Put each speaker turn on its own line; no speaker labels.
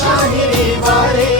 शा